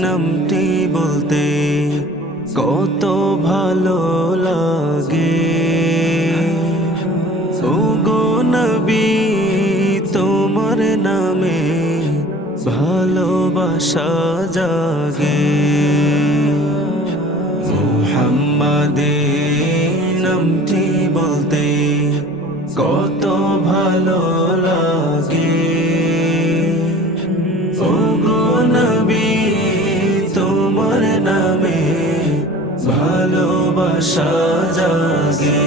নামটি বলতে কত ভালো লাগে। ওগো নবী, তোমার নামে ভালোবাসা জাগে। মুহাম্মাদে নামটি বলতে কত ভালো লাগে। ওগো নবী, তোমার নামে ভালোবাসা জাগে।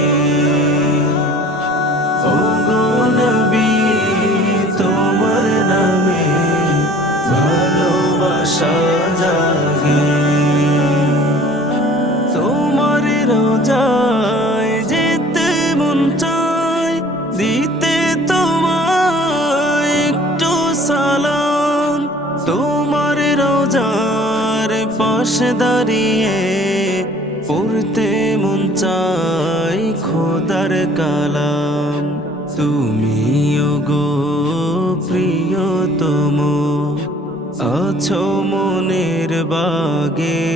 ওগো নবী, তোমার নামে ভালোবাসা জাগে। তোমার রোজায় যেতে মন চায়, দিতে তোমায় একটু সালাম। তোমার রোজার পাশে দাঁড়িয়ে পড়তে মন চাই খোদার কালাম। তুমি ওগো প্রিয়তম, আছো মনের বাগে।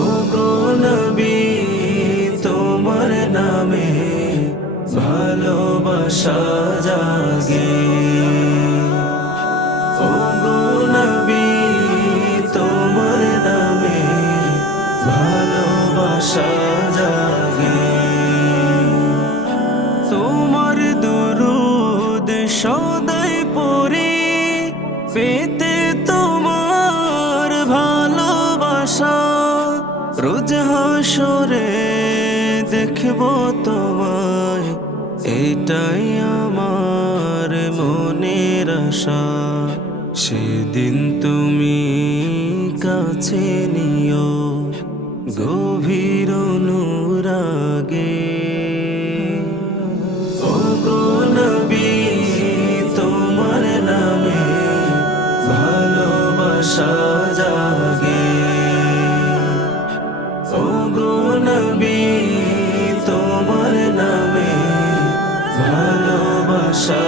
ওগো নবী, তোমার নামে ভালোবাসা জাগে। ওগো নবী, তোমার নামে ভালোবাসা জাগে। তোমার দুরূদ সদাই পড়ি, পেতে তোমার ভালোবাসা। রোজ হাসরে দেখব তোমায়, এটাই আমার মনের আশা। সেদিন তুমি কাছে নিও গভীর অনুরাগে। ওগো নবী, তোমার নামে ভালোবাসা জাগে। ওগো নবী, তোমার নামে ভালোবাসা